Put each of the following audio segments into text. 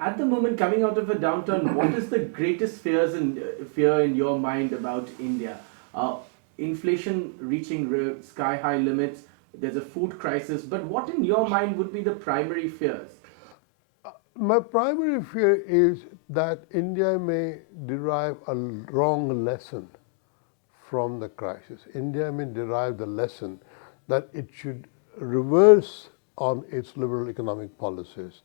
At the moment, coming out of a downturn, what is the greatest fear in your mind about India? Uh, Inflation reaching sky high limits. There's a food crisis. But what in your mind would be the primary fears? My primary fear is that India may derive a wrong lesson from the crisis. India may derive the lesson that it should reverse on its liberal economic policies.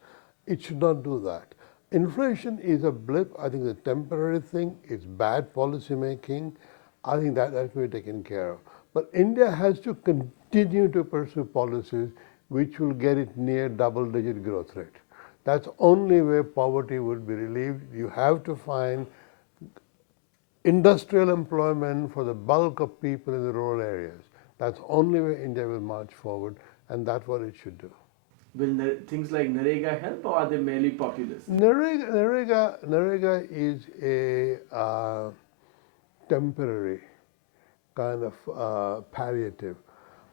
It should not do that. Inflation is a blip. I think it's a temporary thing. It's bad policy making. I think that can be taken care of. But India has to continue to pursue policies which will get it near double-digit growth rate. That's only way poverty would be relieved. You have to find industrial employment for the bulk of people in the rural areas. That's the only way India will march forward, and that's what it should do. Will things like Narega help, or are they merely populist? Narega is a temporary kind of palliative.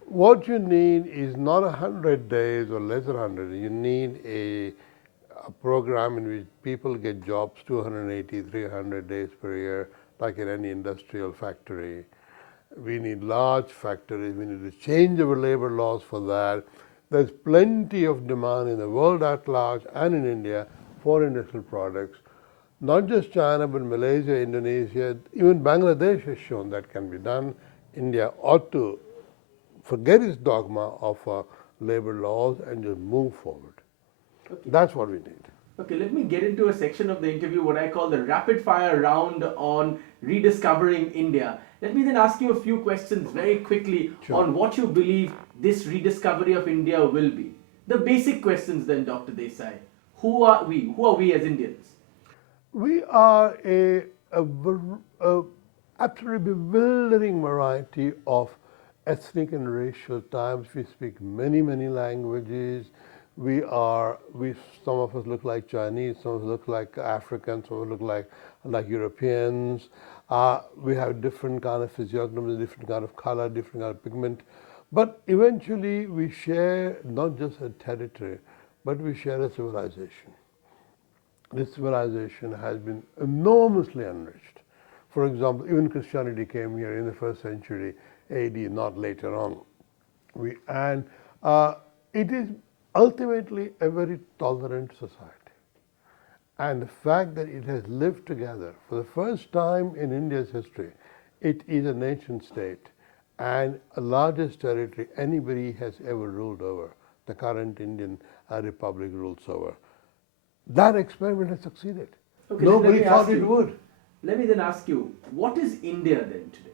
What you need is not 100 days or less than 100. You need a program in which people get jobs 280, 300 days per year, like in any industrial factory. We need large factories. We need to change our labor laws for that. There's plenty of demand in the world at large and in India for industrial products. Not just China, but Malaysia, Indonesia, even Bangladesh has shown that can be done. India ought to forget its dogma of labor laws and just move forward. Okay. That's what we need. Okay, let me get into a section of the interview, what I call the rapid fire round on rediscovering India. Let me then ask you a few questions very quickly on what you believe this rediscovery of India will be. The basic questions then, Dr. Desai. Who are we? Who are we as Indians? We are a absolutely bewildering variety of ethnic and racial types. We speak many languages. Some of us look like Chinese, some of us look like Africans, some of us look like Europeans. We have different kind of physiognomy, different kind of color, different kind of pigment. But eventually we share not just a territory, but we share a civilization. This civilization has been enormously enriched. For example, even Christianity came here in the first century AD, not later on. It is ultimately a very tolerant society. And the fact that it has lived together for the first time in India's history, it is a nation state and the largest territory anybody has ever ruled over. The current Indian Republic rules over. That experiment has succeeded. Okay, Nobody thought it would. Let me then ask you, what is India then today?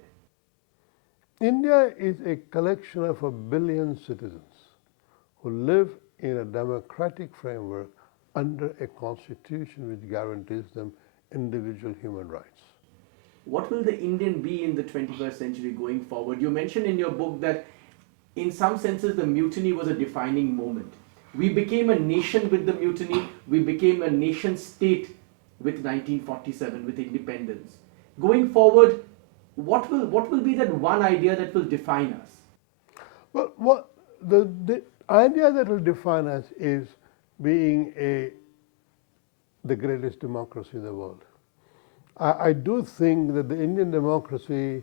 India is a collection of 1 billion citizens who live in a democratic framework under a constitution which guarantees them individual human rights. What will the Indian be in the 21st century going forward? You mentioned in your book that in some senses the mutiny was a defining moment. We became a nation with the mutiny, we became a nation state with 1947, with independence. Going forward, what will be that one idea that will define us? Well, the idea that will define us is being the greatest democracy in the world. I do think that the Indian democracy,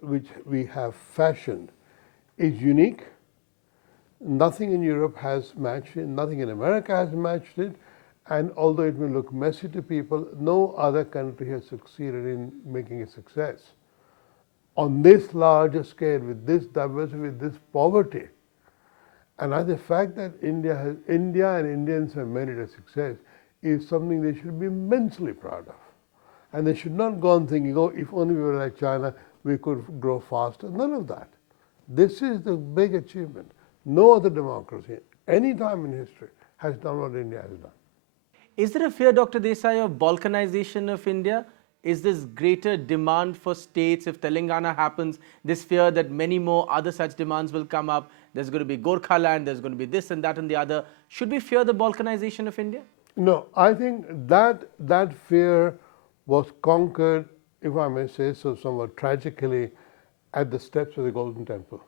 which we have fashioned, is unique. Nothing in Europe has matched it, nothing in America has matched it, and although it may look messy to people, no other country has succeeded in making a success. On this larger scale, with this diversity, with this poverty, and the fact that India and Indians have made it a success is something they should be immensely proud of. And they should not go on thinking, oh, if only we were like China, we could grow faster. None of that. This is the big achievement. No other democracy, any time in history, has done what India has done. Is there a fear, Dr. Desai, of balkanization of India? Is this greater demand for states? If Telangana happens, this fear that many more other such demands will come up. There's going to be Gorkha land, there's going to be this and that and the other. Should we fear the balkanization of India? No, I think that fear was conquered, if I may say so, somewhat tragically, at the steps of the Golden Temple,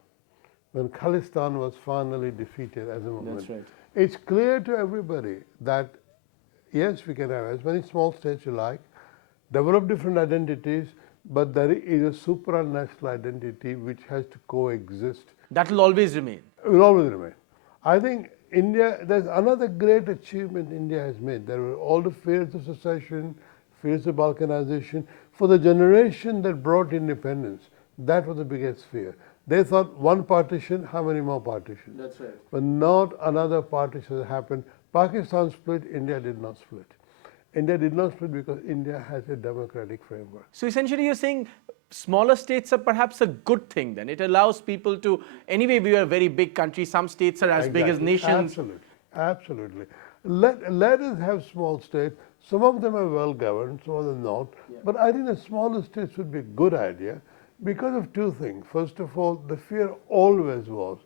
when Khalistan was finally defeated as a movement. That's right. It's clear to everybody that yes, we can have as many small states you like, develop different identities, but there is a supranational identity which has to coexist. That will always remain. It will always remain. I think India, there's another great achievement India has made. There were all the fears of secession, fears of balkanization. For the generation that brought independence, that was the biggest fear. They thought one partition, how many more partitions? That's right. But not another partition happened. Pakistan split, India did not split. India did not split because India has a democratic framework. So essentially you're saying smaller states are perhaps a good thing then. It allows people to, anyway we are a very big country, some states are as big as nations. Absolutely, absolutely. Let us have small states. Some of them are well governed, some of them not. Yeah. But I think the smaller states would be a good idea because of two things. First of all, the fear always was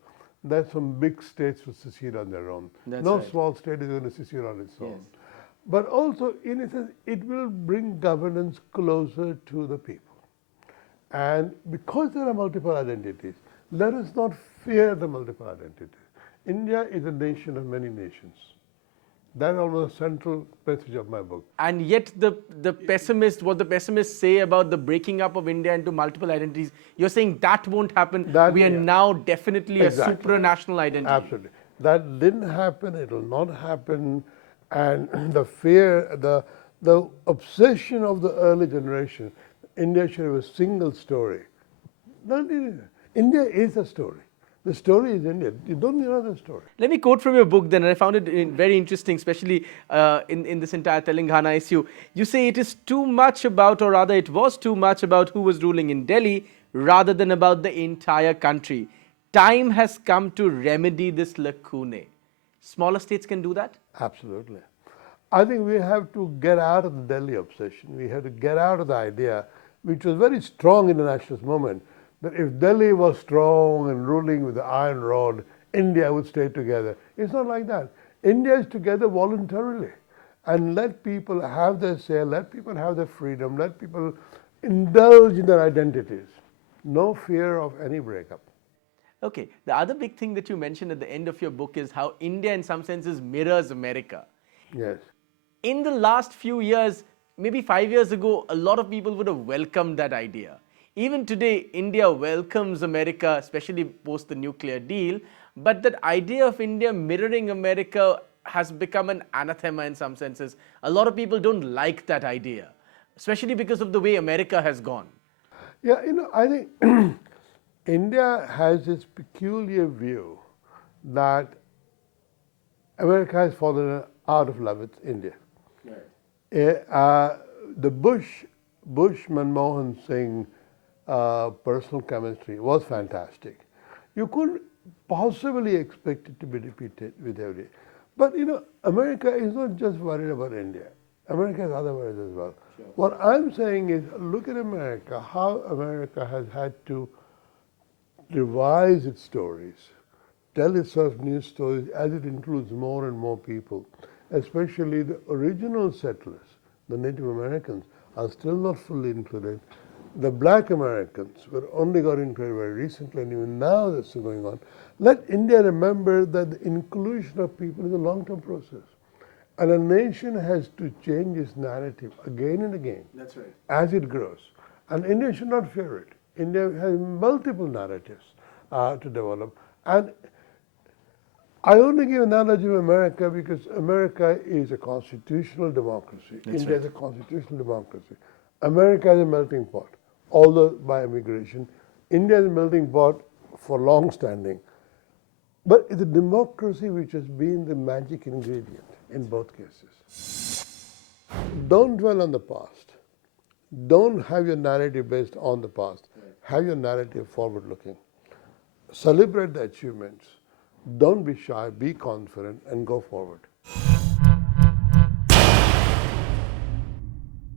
that some big states would secede on their own. That's No right. small state is going to secede on its own. Yes. But also, in a sense, it will bring governance closer to the people. And because there are multiple identities, let us not fear the multiple identities. India is a nation of many nations. That's almost a central message of my book. And yet the pessimists, what the pessimists say about the breaking up of India into multiple identities, you're saying that won't happen. We are now definitely Exactly. a supranational identity. Absolutely. That didn't happen, it will not happen. And the fear, the obsession of the early generation, India should have a single story. India is a story. The story is India. You don't need another story. Let me quote from your book then, and I found it very interesting, especially in this entire Telangana issue. You say it is too much about, or rather it was too much about who was ruling in Delhi rather than about the entire country. Time has come to remedy this lacunae. Smaller states can do that? Absolutely. I think we have to get out of the Delhi obsession. We have to get out of the idea, which was very strong in the nationalist movement, that if Delhi was strong and ruling with the iron rod, India would stay together. It's not like that. India is together voluntarily. And let people have their say, let people have their freedom, let people indulge in their identities. No fear of any breakup. Okay, the other big thing that you mentioned at the end of your book is how India in some senses mirrors America. Yes. In the last few years, maybe 5 years ago, a lot of people would have welcomed that idea. Even today, India welcomes America, especially post the nuclear deal, but that idea of India mirroring America has become an anathema in some senses. A lot of people don't like that idea, especially because of the way America has gone. Yeah, I think India has this peculiar view that America has fallen out of love with India. Right. The Bush-Manmohan Singh personal chemistry was fantastic. You couldn't possibly expect it to be repeated with every. But America is not just worried about India. America has other worries as well. Sure. What I'm saying is, look at America, how America has had to revise its stories, tell itself new stories as it includes more and more people, especially the original settlers, the Native Americans, are still not fully included. The black Americans were only got included very recently, and even now that's still going on. Let India remember that the inclusion of people is a long-term process. And a nation has to change its narrative again and again. That's right. As it grows. And India should not fear it. India has multiple narratives to develop. And I only give an analogy of America because America is a constitutional democracy. That's India right. is a constitutional democracy. America is a melting pot, although by immigration. India is a melting pot for long standing. But it's a democracy which has been the magic ingredient in both cases. Don't dwell on the past. Don't have your narrative based on the past. Have your narrative forward-looking. Celebrate the achievements. Don't be shy, be confident, and go forward.